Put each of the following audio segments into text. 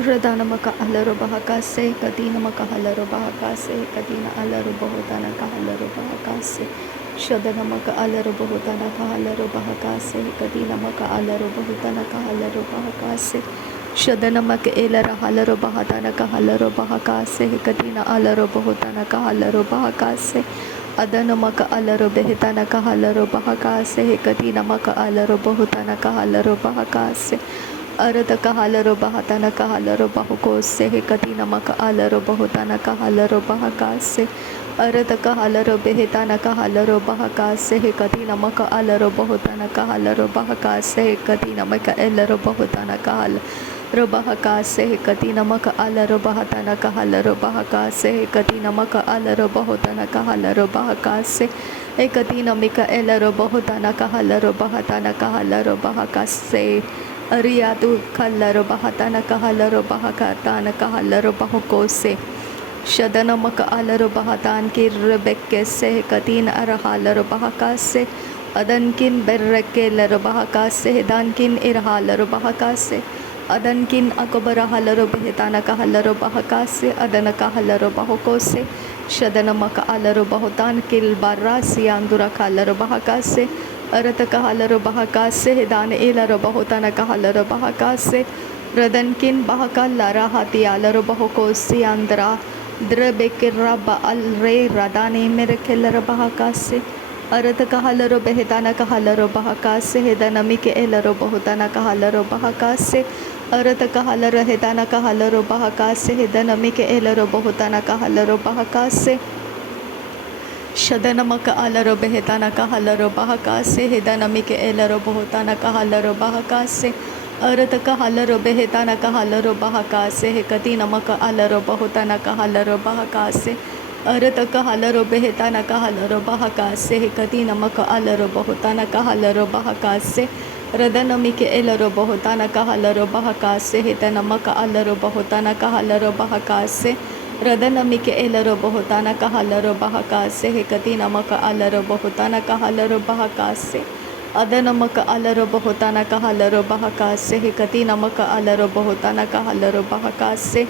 Radanamaka alarobahakase, Kadinamaka alarobahakase, Kadina alarobohotana kahalarobahakase, Shadanamaka alarobohotana kahalarobahakase, Kadinamaka alarobohotana kahalarobahakase, Shadanamaka elara halarobahatana kahalarobahakase, Kadina alarobohotana kahalarobahakase, Adanamaka alarobehetana kahalarobahakase, Kadinamaka alarobohotana kahalarobahakase, Arata kahalaro bahatana kahalaro bahukose hekati namaka alaro bahutana kahalaro bahakase Arata kahalaro behetana kahalaro bahakase hekati namaka alaro bahutana kahalaro bahakase hekati namaka elaro bahutana kahalaro bahakase hekati namaka alaro bahatana kahalaro bahakase hekati namaka alaro bahutana kahalaro bahakase hekati namika elaro bahutana kahalaro bahatana kahalaro bahakase Ariatu kalaro bahatana kahalaro bahakatana kahalaro bahokose Shadana maka alaro bahatan ki rebeke se katin arahalaro bahakase Adankin berreke laro bahakase Dankin irhalaro bahakase Adankin akobara halaro behetana kahalaro bahakase Adana kahalaro bahokose Shadana maka alaro bahotan kil barasi andura kalaro bahakase Arata kahalaro bahakase dan elaro bahotana kahalaro bahakase Radankin bahaka lara hati alaro bahokosi andra Drebekira ba al re radane merekelara bahakase Arata kahalaro behetana kahalaro bahakase hedanamike elaro bahotana kahalaro bahakase Arata kahalaro hedana kahalaro bahakase hedanamike elaro bahotana kahalaro bahakase Shadanamaka alaro behetana kahalaro bahakase hedanamike elaro bohotana kahalaro bahakase Arata kahalaro behetana kahalaro bahakase hekati namaka alaro bohotana kahalaro bahakase Arata kahalaro behetana kahalaro bahakase hekati namaka alaro bohotana kahalaro bahakase Radanamike elaro bohotana kahalaro bahakase hedanamaka alaro bohotana kahalaro bahakase Radanamike elaro bohotana kahalaro bahakase hekati namaka alaro bohotana kahalaro bahakase Adanamaka alaro bohotana kahalaro bahakase hekati namaka alaro bohotana kahalaro bahakase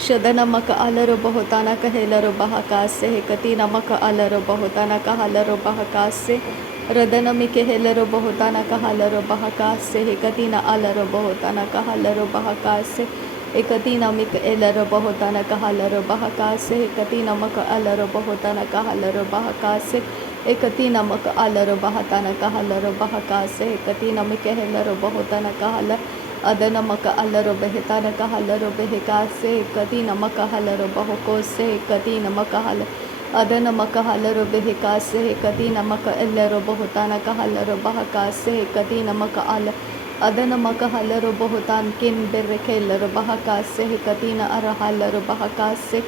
Shadanamaka alaro bohotana kahelaro bahakase hekati namaka alaro bohotana kahalaro bahakase Radanamike helaro bohotana kahalaro bahakase hekati na alaro bohotana kahalaro bahakase Ekatina mika elaro bahotana kahalaro bahakase Ekatina maka alaro bahotana kahalaro bahakase Ekatina maka alaro bahatana kahalaro bahakase Ekatina mika helaro bahotana kahala Adana maka alaro behetana kahalaro behekase Ekatina maka halaro bahokose Ekatina maka hala Adana maka halaro behekase Ekatina maka elaro bahotana kahalaro bahakase Ekatina maka ala Adana maka halaro bohotan kin berrekelaro bahakase hekatina arahalaro bahakase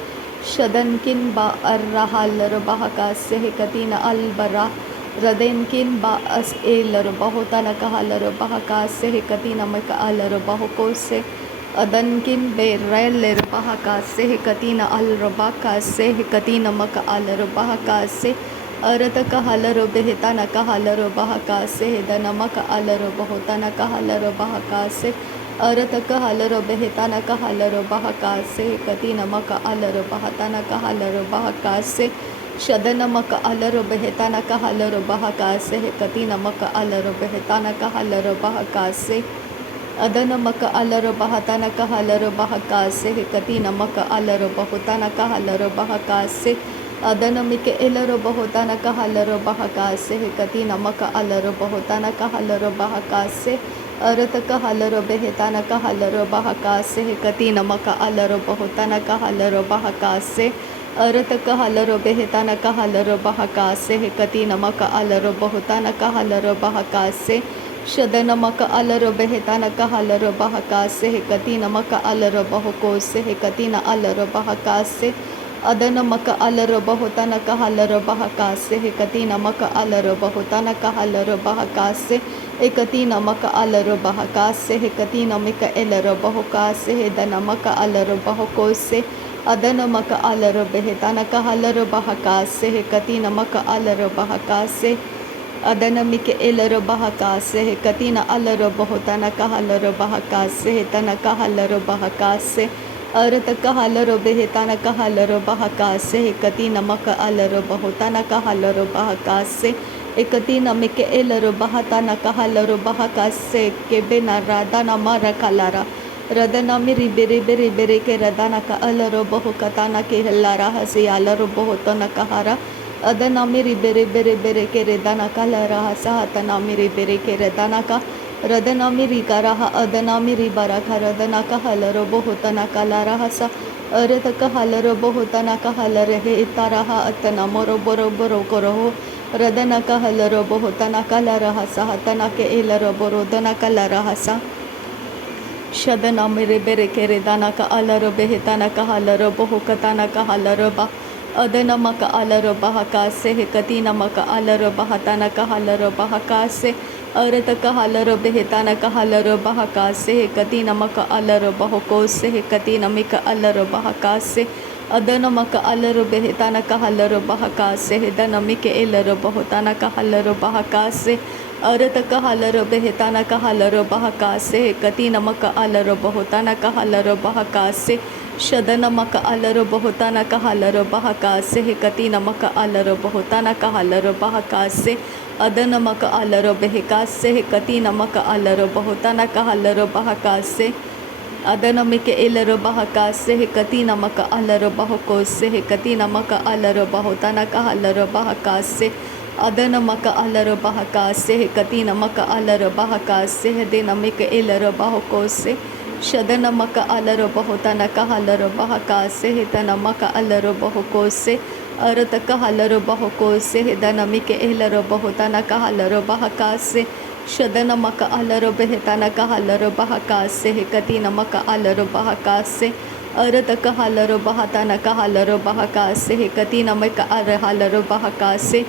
shadan kin ba arahalaro bahakase hekatina albara raden kin ba as elaro bahotana kahalaro bahakase hekatina maka alaro bahokose adan kin berrelero bahakase hekatina alrobakase hekatina maka alaro bahakase Arata kahalaro behetana kahalaro bahakase hedanamaka alaro bahotana kahalaro bahakase Arata kahalaro behetana kahalaro bahakase katina maka alaro bahatana kahalaro bahakase Shadana maka alaro behetana kahalaro bahakase katina maka alaro behetana kahalaro bahakase Adana maka alaro bahatana kahalaro bahakase katina maka alaro bahotana kahalaro bahakase Adanamike elaro bahotana kahalaro bahakase hekati namaka alaro bahotana kahalaro bahakase Arata kahalaro behetana kahalaro bahakase hekati namaka alaro bahotana kahalaro bahakase Arata kahalaro behetana kahalaro bahakase hekati namaka alaro bahotana kahalaro bahakase Shadana maka alaro behetana kahalaro bahakase hekati namaka alaro bahokose hekati na alaro bahakase Adana maka alaro bahotana kahalaro bahakase hekatina maka alaro bahotana kahalaro bahakase ekatina maka alaro bahakase hekatina mika elaro bahokase hedana maka alaro bahokose Adana maka alaro behetana kahalaro bahakase hekatina maka alaro bahakase Adanamike elero bahakase, katina alero bohotana kahalero bahakase, tana kahalero bahakase, arata kahalero behetana kahalero bahakase, katina maka alero bohotana kahalero bahakase, ekatina mike elero bahatana kahalero bahakase, kebena radana mara kalara. Radana miri bere bere bere ke radana ka alero bohokatana ke helara hasi alero bohotana kahara. Adana miri bere bere bere ke redana kala raha sahatana miri bere ke redana ka radana miri karaha adana miri baraka radana ka halaro bohotana kala raha sa arata ka halaro bohotana ka halare he itaraha atana moro boro boro koroho radana ka halaro bohotana kala raha sahatana ke elaro borodana kala raha sa Shadana mire bere ke redana ka alaro behetana ka halaro bohokatana ka halaro ba Adana maka alaro bahakase hekatina maka alaro bahatana kahalaro bahakase arata kahalaro behetana kahalaro bahakase hekatina maka alaro bahokose hekatina mika alaro bahakase adana maka alaro behetana kahalaro bahakase hedana mike elaro bahotana kahalaro bahakase arata kahalaro behetana kahalaro bahakase hekatina maka alaro bahotana kahalaro bahakase Shadana maka alaro bohotana kahalaro bahakase hekatina maka alaro bohotana kahalaro bahakase adana maka alaro behekase hekatina maka alaro bohotana kahalaro bahakase adana mike elaro bahakase hekatina maka alaro bahokose hekatina maka alaro bahotana kahalaro bahakase adana maka alaro bahakase hekatina maka alaro bahakase hedena mike elaro bahokose Shadana maka alaro bahotana kahalaro bahakase hedana maka alaro bahokose arata kahalaro bahokose hedana mike elaro bahotana kahalaro bahakase Shadana maka alaro behetana kahalaro bahakase hekatina maka alaro bahakase arata kahalaro bahatana kahalaro bahakase hekatina maka alaro bahakase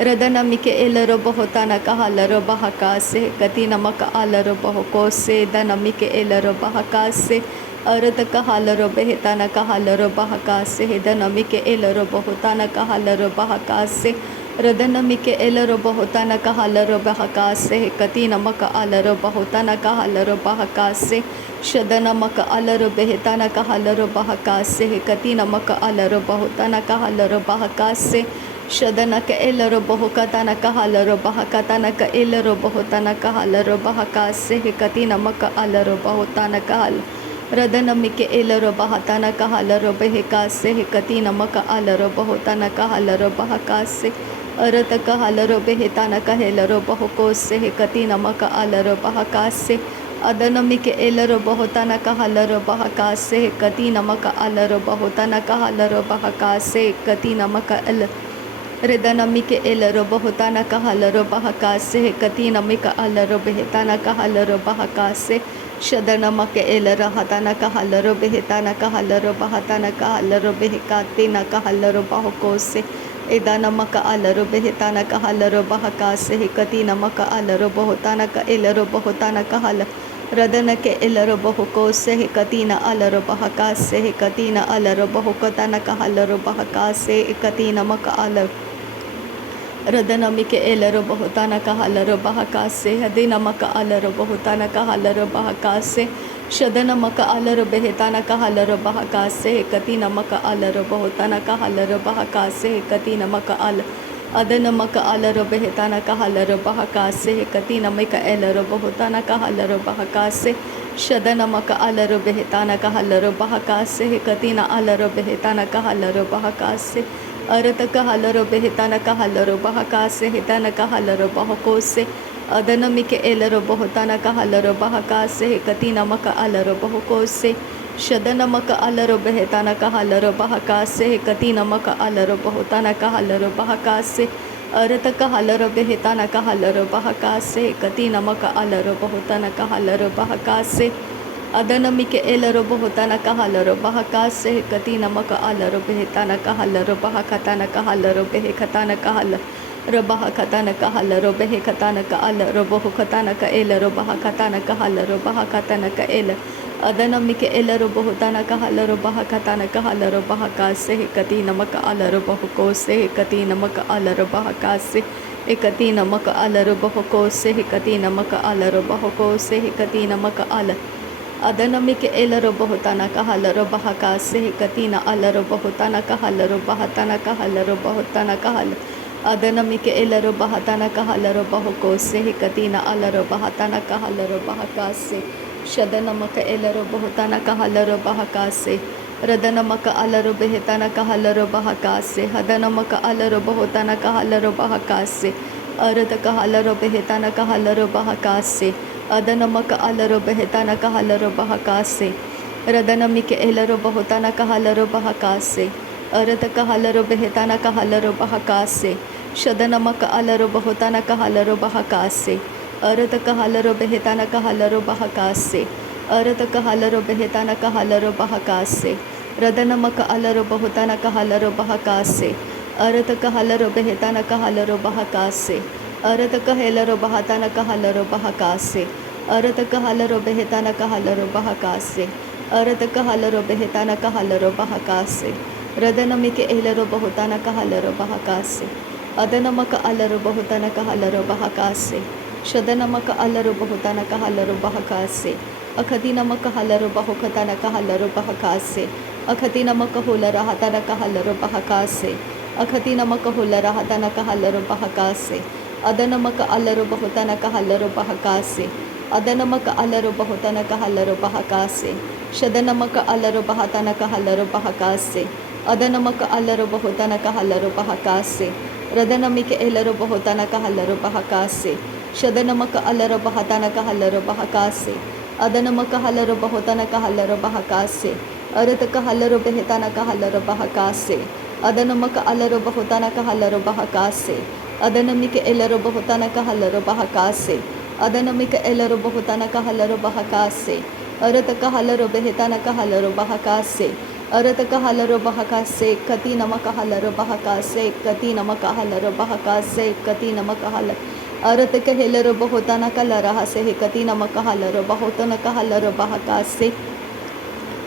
Radana mike elaro bohotana kahalaro bahakase katina maka alaro bahokose dana mike elaro bahakase arata kahalaro behetana kahalaro bahakase dana mike elaro bohotana kahalaro bahakase radana mike elaro bohotana kahalaro bahakase katina maka alaro bohotana kahalaro bahakase shadana maka alaro behetana kahalaro bahakase katina maka alaro bohotana kahalaro bahakase Shadana ka elaro bohokatana kahalaro bahakatana ka elaro bohotana kahalaro bahakase hekatina maka alaro bohotana kahal radana mike elaro bahatana kahalaro behekase hekatina maka alaro bohotana kahalaro bahakase arata kahalaro behetana kahelaro bohokose hekatina maka alaro bahakase adana mike elaro bohotana kahalaro bahakase hekatina maka alaro bohotana kahalaro bahakase hekatina maka Redana mike elaro bohotana kahalaro bahakase katina mika alaro behetana kahalaro bahakase shadana make elara hatana kahalaro behetana kahalaro bahatana kahalaro behekatina kahalaro bahokose edana maka alaro behetana kahalaro bahakase katina maka alaro bohotana ka elaro bohotana kahala radana ke elaro bahokose katina alaro bahakase katina alaro bahokatana kahalaro bahakase katina maka alaro Radana mike elaro bohotana kahalaro bahakase hadina maka alaro bohotana kahalaro bahakase shadana maka alaro behetana kahalaro bahakase katina maka alaro bohotana kahalaro bahakase katina maka al adana maka alaro behetana kahalaro bahakase katina maka elaro bohotana kahalaro bahakase shadana maka alaro behetana kahalaro bahakase katina alaro behetana kahalaro bahakase arata kahalaro behetana kahalaro bahakase hetana kahalaro bahokose adana mike elaro bohotana kahalaro bahakase katina maka alaro bahokose shadana maka alaro behetana kahalaro bahakase katina maka alaro bohotana kahalaro bahakase arata kahalaro behetana kahalaro bahakase katina maka alaro bohotana kahalaro bahakase adana mike elaro bohotana kahalaro bahakase katina maka alaro behetana kahalaro bahakatana kahalaro behekatana kahala rabahakatana kahalaro behekatana ka alaro bohokatana ka elaro bahakatana kahalaro bahakatana ka el adana mike elaro bohotana kahalaro bahakatana kahalaro bahakase katina maka alaro bahokose katina maka alaro bahakase Ikati namaka alaru bahoko se hikati namaka alaru bahoko se hikati namaka ala. Adanamike elaro bahutana kahalaro bahaka se hikatina alaro bahutana kahalaro bahatana kahalaro bahutana kahal. Adanamike elaro bahatana kahalaro bahoko se hikatina alaro bahatana kahalaro bahaka se. Shadanamaka elaro bahutana kahalaro bahaka se. Radanamaka alaro behetana kahalaro bahaka se. Hadanamaka alaro bahutana kahalaro bahaka se. Arata kahalaro behetana kahalaro bahaka se. Adanamaka alaro behetana kahalaro bahakase. Radanamike elaro bahutana kahalaro bahakase. Arata kahalaro behetana kahalaro bahakase. Shadanamaka alaro bahutana kahalaro bahakase. Arata kahalaro behetana kahalaro bahakase. Arata kahalaro behetana kahalaro bahakase. Radanamaka alaro bahutana kahalaro bahakase. Arata kahalaro behetana kahalaro bahakase. Arata kahalaro bahatana kahalaro bahakase. Arata kahalaro behetana kahalaro bahakase. Arata kahalaro behetana kahalaro bahakase. Radanamike elaro bahutana kahalaro bahakase. Adanamaka alaro bahutana kahalaro bahakase. Shadanamaka alaro bahutana kahalaro bahakase. Akadinamaka halaro bahukatana kahalaro bahakase. Akadinamaka hulara hatana kahalaro bahakase. Akadinamaka hulara hatana kahalaro bahakase. Adanamaka alaro bahutana kahalaro bahakase. Adanamaka alaro bahutana kahalaro bahakase. Shadanamaka alaro bahatana kahalaro bahakase. Adanamaka alaro bahutana kahalaro bahakase. Radanamike elaro bahutana kahalaro bahakase. Shadanamaka alaro bahatana kahalaro bahakase. Adanamaka halaro bahutana kahalaro bahakase. Arataka halaro behetana kahalaro bahakase. Adanamaka alaro bahutana kahalaro bahakase. Adanamike elaro bahutana kahalaro bahakase. Adanamika elaro bahutana kahalaro bahakase. Arataka halaro behetana kahalaro bahakase. Arataka halaro bahakase. Kati namaka halaro bahakase. Kati namaka halaro bahakase. Kati namaka halaro. Arataka helaro bahutana kalara hase. Kati namaka halaro bahutana kahalaro bahakase.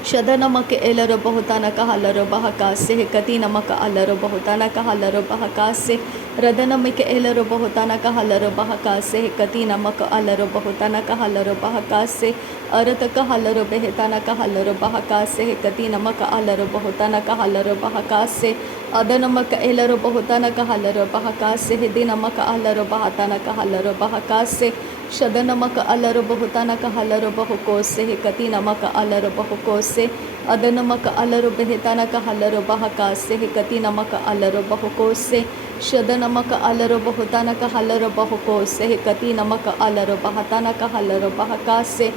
Shadanamaka elaro bahutana kahalaro bahakase. Kati namaka alaro bahutana kahalaro bahakase. Radanamika elaro bahutana kahalaro bahakase. Kati namaka alaro bahutana kahalaro bahakase. Arataka halaro behetana kahalaro bahakase. Kati namaka alaro bahutana kahalaro bahakase. Adanamaka elaro bahutana kahalaro bahakase. Hidinamaka alaro bahatana kahalaro bahakase. Shadanamaka alaro bahutana kahalaro bahukose. Kati namaka alaro bahukose. Adanamaka alaro behetana kahalaro bahakase. Kati namaka alaro bahukose. Shadanamaka alaro bahutana kahalaro bahukose. Kati namaka alaro bahatana kahalaro bahakase.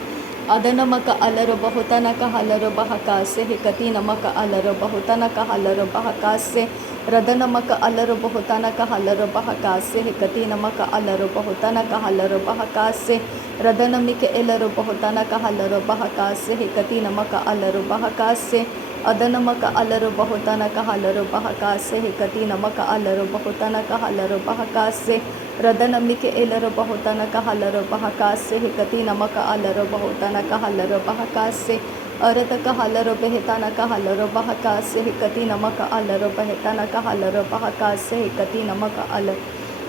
Adanamaka alaro bahutana kahalaro bahakase. Kati namaka alaro bahutana kahalaro bahakase. Radanamaka alaro bahutana kahalaro bahakase. Kati namaka alaro bahutana kahalaro bahakase. Radanamike elaro bahutana kahalaro bahakase. Kati namaka alaro bahakase. Adanamaka alaro bahutana kahalaro bahakase. Kati namaka alaro bahutana kahalaro bahakase. Radanamike elaro bahutana kahalaro bahakase. Kati namaka alaro bahutana kahalaro bahakase. Arataka halaro behetana kahalaro bahakase. Kati namaka alaro behetana kahalaro bahakase. Kati namaka alaro.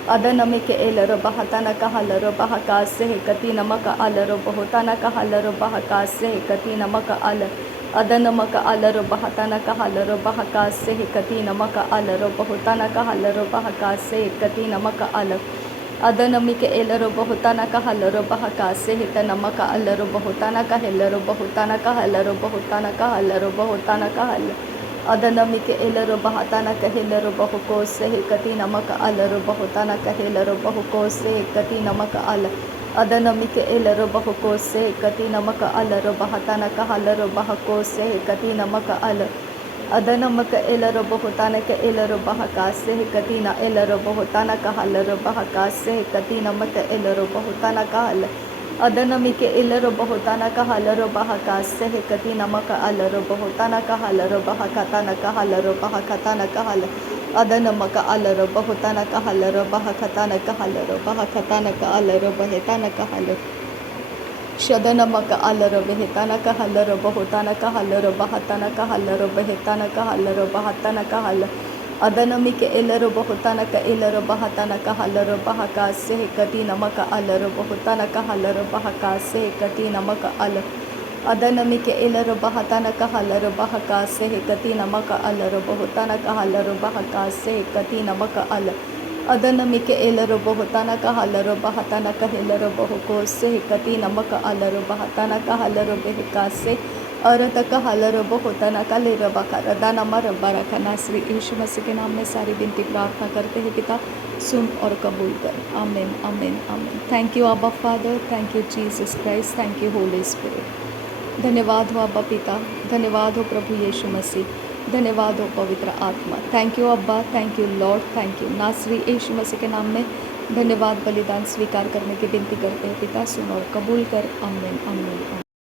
Adanamike elaro bahatana kahalaro bahakase. Kati namaka alaro bahutana kahalaro bahakase. Kati namaka alaro. Adanamaka alaro bahatana kahalaro bahakase. Kati namaka alaro bahutana kahalaro bahakase. Kati namaka alaro. Adanamike elaro bahutana kahalaro bahakase. Hitanamaka alaro bahutana kahalaro bahutana kahalaro bahutana kahalaro bahutana kahalaro. Adanamike elaro bahatana kahalaro bahukose. Kati namaka alaro bahutana kahalaro bahukose. Kati namaka alaro. Adanamike elaro bahukose. Kati namaka alaro bahatana kahalaro bahakose. Kati namaka alaro. Adanamaka elaro bahutana ka elaro bahakase. Kati na elaro bahutana kahalaro bahakase. Kati namaka elaro bahutana kahal. Adanamike elaro bahutana kahalaro bahakase. Kati namaka alaro bahutana kahalaro bahakatana kahalaro bahakatana kahal. Adanamaka alaro bahutana kahalaro bahakatana kahalaro bahakatana kahalaro bahetana kahalaro. Shadanamaka alaro behetana kahalaro bahutana kahalaro bahatana kahalaro behetana kahalaro bahatana kahalaro. अदनमी के एलरो बहुता न का एलरो बहता न का हलरो बहका से कति नमक अलरो बहुता न का हलरो बहका से कति नमक अल अदनमी के एलरो बहता न का हलरो बहका से कति नमक अलरो बहुता न का हलरो बहका से कति नमक अल अदनमी के एलरो बहुता न का हलरो बहता न का हेलरो बहुको से कति नमक अलरो बहता न का हलरो बेहका से अरत का हलरो बहुता न का ले रबा का रदा नमर बरखना श्री यीशु मसीह के नाम में सारी विनती प्रार्थना करते हैं पिता, सुन और कबूल कर। आमीन आमीन आमीन। थैंक यू अब्बा father, thank you Jesus Christ, thank you Holi spirit. धन्यवाद हो अब्बा पिता, धन्यवाद हो प्रभु यीशु मसीह, धन्यवाद हो पवित्र आत्मा। थैंक यू अब्बा, thank you Lord, thank you. नासरी यीशु मसीह के नाम में धन्यवाद बलिदान स्वीकार करने की विनती करते हैं पिता, सुन और कबूल कर। आमीन आमीन।